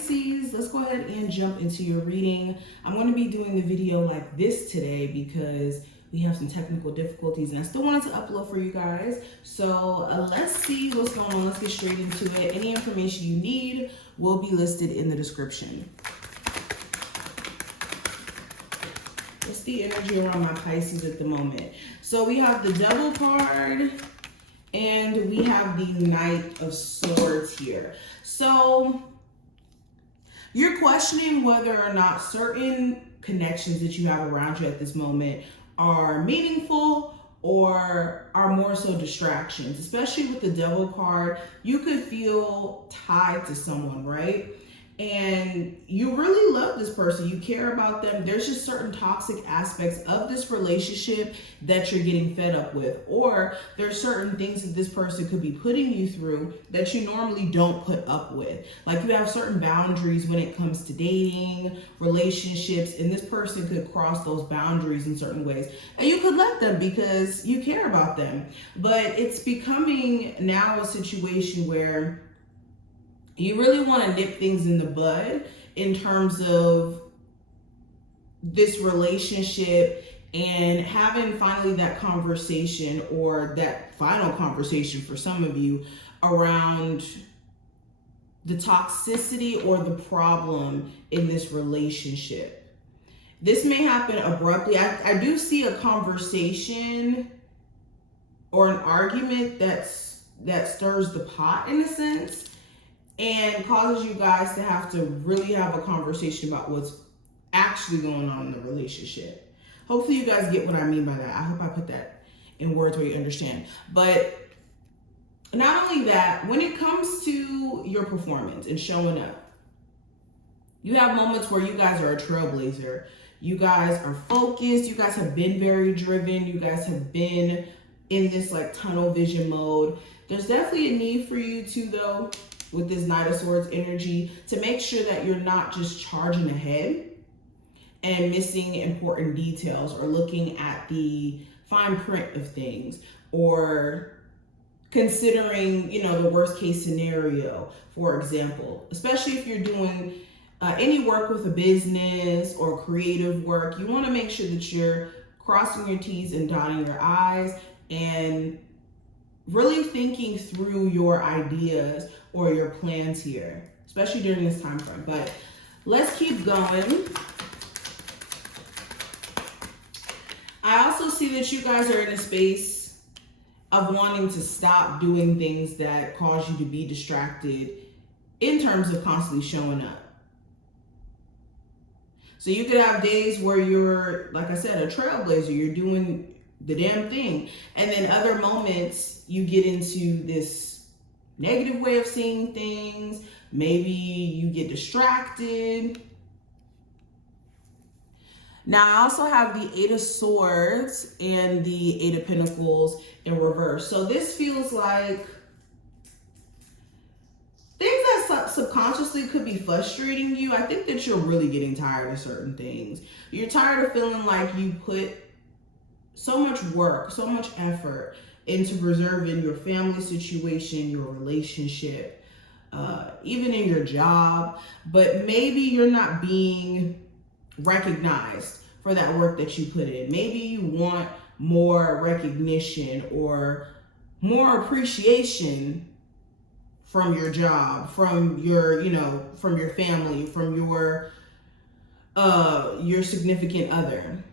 Pisces, let's go ahead and jump into your reading. I'm going to be doing the video like this today because we have some technical difficulties and I still wanted to upload for you guys. So let's see what's going on. Let's get straight into it. Any information you need will be listed in the description. What's the energy around my Pisces at the moment? So we have the Devil card and we have the Knight of Swords here. So you're questioning whether or not certain connections that you have around you at this moment are meaningful or are more so distractions. Especially with the Devil card, you could feel tied to someone, right? And you really love this person, you care about them. There's just certain toxic aspects of this relationship that you're getting fed up with, or there's certain things that this person could be putting you through that you normally don't put up with. Like you have certain boundaries when it comes to dating, relationships, and this person could cross those boundaries in certain ways. And you could let them because you care about them. But it's becoming now a situation where you really want to nip things in the bud in terms of this relationship and having finally that conversation, or that final conversation for some of you, around the toxicity or the problem in this relationship. This may happen abruptly. I do see a conversation or an argument that stirs the pot in a sense, and causes you guys to have to really have a conversation about what's actually going on in the relationship. Hopefully you guys get what I mean by that. I hope I put that in words where you understand. But not only that, when it comes to your performance and showing up, you have moments where you guys are a trailblazer. You guys are focused. You guys have been very driven. You guys have been in this like tunnel vision mode. There's definitely a need for you to, though, with this Knight of Swords energy, to make sure that you're not just charging ahead and missing important details, or looking at the fine print of things, or considering, you know, the worst case scenario, for example. Especially if you're doing any work with a business or creative work, you want to make sure that you're crossing your T's and dotting your I's, and really thinking through your ideas or your plans here, especially during this time frame. But let's keep going. I also see that you guys are in a space of wanting to stop doing things that cause you to be distracted in terms of constantly showing up. So you could have days where you're, like I said, a trailblazer, you're doing the damn thing. And then other moments you get into this negative way of seeing things. Maybe you get distracted. Now I also have the Eight of Swords and the Eight of Pentacles in reverse. So this feels like things that subconsciously could be frustrating you. I think that you're really getting tired of certain things. You're tired of feeling like you put so much work, so much effort into preserving your family situation, your relationship, even in your job, but maybe you're not being recognized for that work that you put in. Maybe you want more recognition or more appreciation from your job, from your, you know, from your family, from your significant other.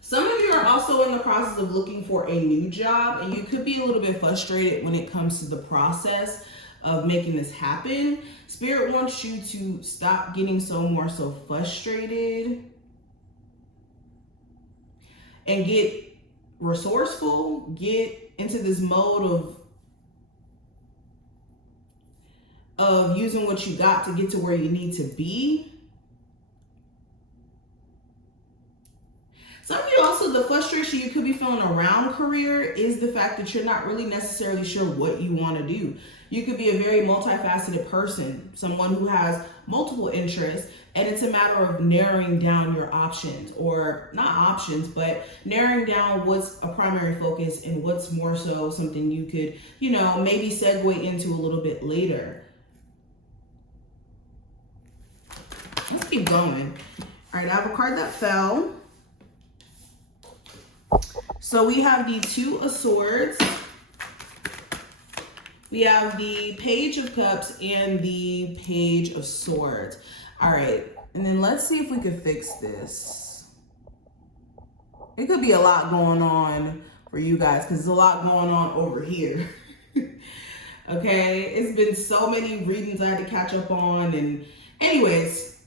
Some of you are also in the process of looking for a new job, and you could be a little bit frustrated when it comes to the process of making this happen. Spirit wants you to stop getting so frustrated and get resourceful, get into this mode of using what you got to get to where you need to be. Some of you also, the frustration you could be feeling around career is the fact that you're not really necessarily sure what you want to do. You could be a very multifaceted person, someone who has multiple interests, and it's a matter of narrowing down your options, or not options, but narrowing down what's a primary focus and what's more so something you could, you know, maybe segue into a little bit later. Let's keep going. All right, I have a card that fell. So we have the Two of Swords. We have the Page of Cups and the Page of Swords. All right, and then let's see if we can fix this. It could be a lot going on for you guys because there's a lot going on over here. Okay, it's been so many readings I had to catch up on, and anyways,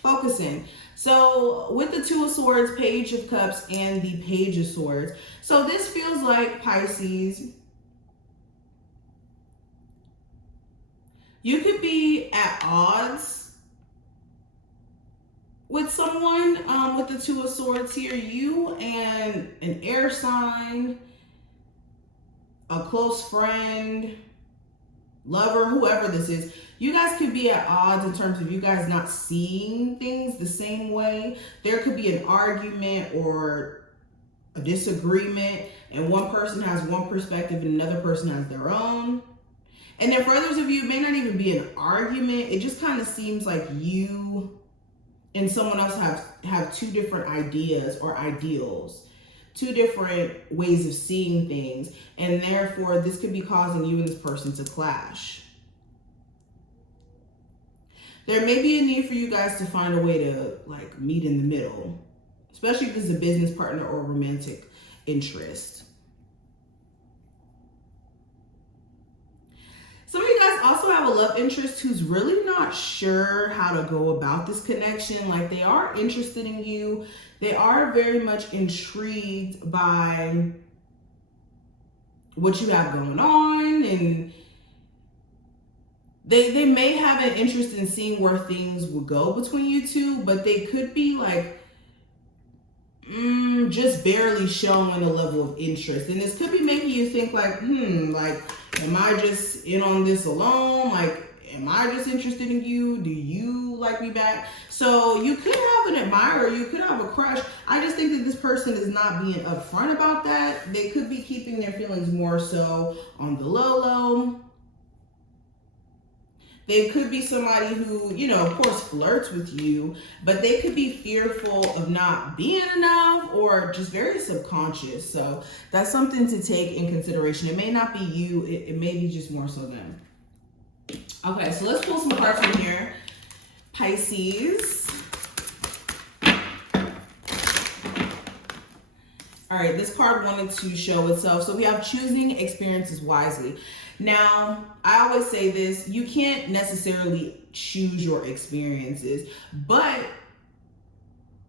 focusing. So with the Two of Swords, Page of Cups, and the Page of Swords. So this feels like Pisces. You could be at odds with someone with the Two of Swords here. You and an air sign, a close friend, lover, whoever this is, you guys could be at odds in terms of you guys not seeing things the same way. There could be an argument or a disagreement, and one person has one perspective and another person has their own. And then for others of you, it may not even be an argument. It just kind of seems like you and someone else have two different ideas or ideals. Two different ways of seeing things, and therefore this could be causing you and this person to clash. There may be a need for you guys to find a way to like meet in the middle, especially if this is a business partner or romantic interest. Some of you guys also have a love interest who's really not sure how to go about this connection. Like they are interested in you. They are very much intrigued by what you have going on, and they may have an interest in seeing where things will go between you two, but they could be like just barely showing a level of interest. And this could be making you think like, like, am I just in on this alone? Like, am I just interested in you? Do you like me back? So you could have an admirer, you could have a crush. I just think that this person is not being upfront about that. They could be keeping their feelings more so on the low. They could be somebody who, you know, of course flirts with you, but they could be fearful of not being enough or just very subconscious. So that's something to take in consideration. It may not be you, it may be just more so them. Okay, so let's pull some cards from here. Pisces. All right, this card wanted to show itself. So we have choosing experiences wisely. Now, I always say this, you can't necessarily choose your experiences,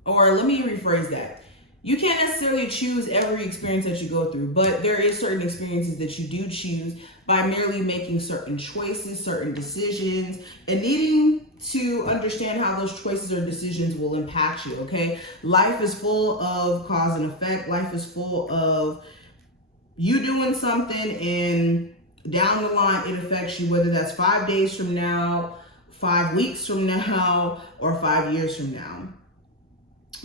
or let me rephrase that. You can't necessarily choose every experience that you go through, but there is certain experiences that you do choose by merely making certain choices, certain decisions, and needing to understand how those choices or decisions will impact you, okay? Life is full of cause and effect. Life is full of you doing something and down the line it affects you, whether that's 5 days from now, 5 weeks from now, or 5 years from now.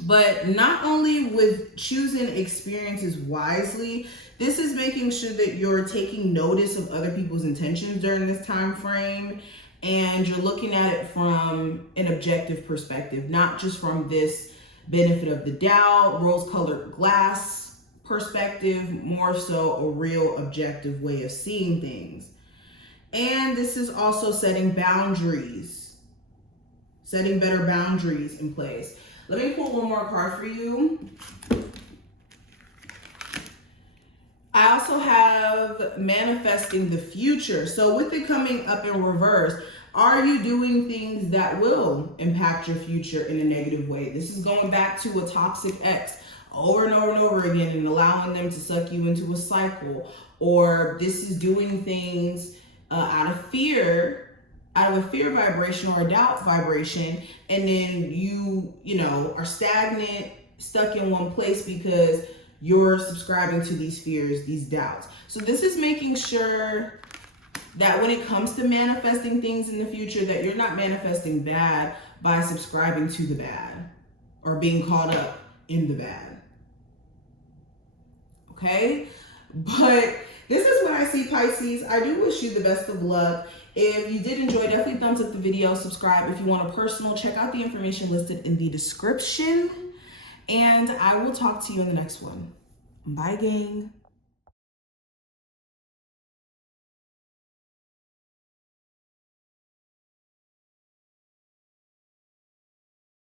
But not only with choosing experiences wisely, this is making sure that you're taking notice of other people's intentions during this time frame, and you're looking at it from an objective perspective, not just from this benefit of the doubt, rose-colored glass perspective, more so a real objective way of seeing things. And this is also setting boundaries, setting better boundaries in place. Let me pull one more card for you. I also have manifesting the future. So with it coming up in reverse, are you doing things that will impact your future in a negative way? This is going back to a toxic ex over and over and over again and allowing them to suck you into a cycle. Or this is doing things out of a fear vibration or a doubt vibration, and then you know, are stagnant, stuck in one place because you're subscribing to these fears, these doubts. So this is making sure that when it comes to manifesting things in the future, that you're not manifesting bad by subscribing to the bad or being caught up in the bad. Okay? But this is what I see, Pisces, I do wish you the best of luck. If you did enjoy, definitely thumbs up the video, subscribe. If you want a personal, check out the information listed in the description. And I will talk to you in the next one. Bye, gang.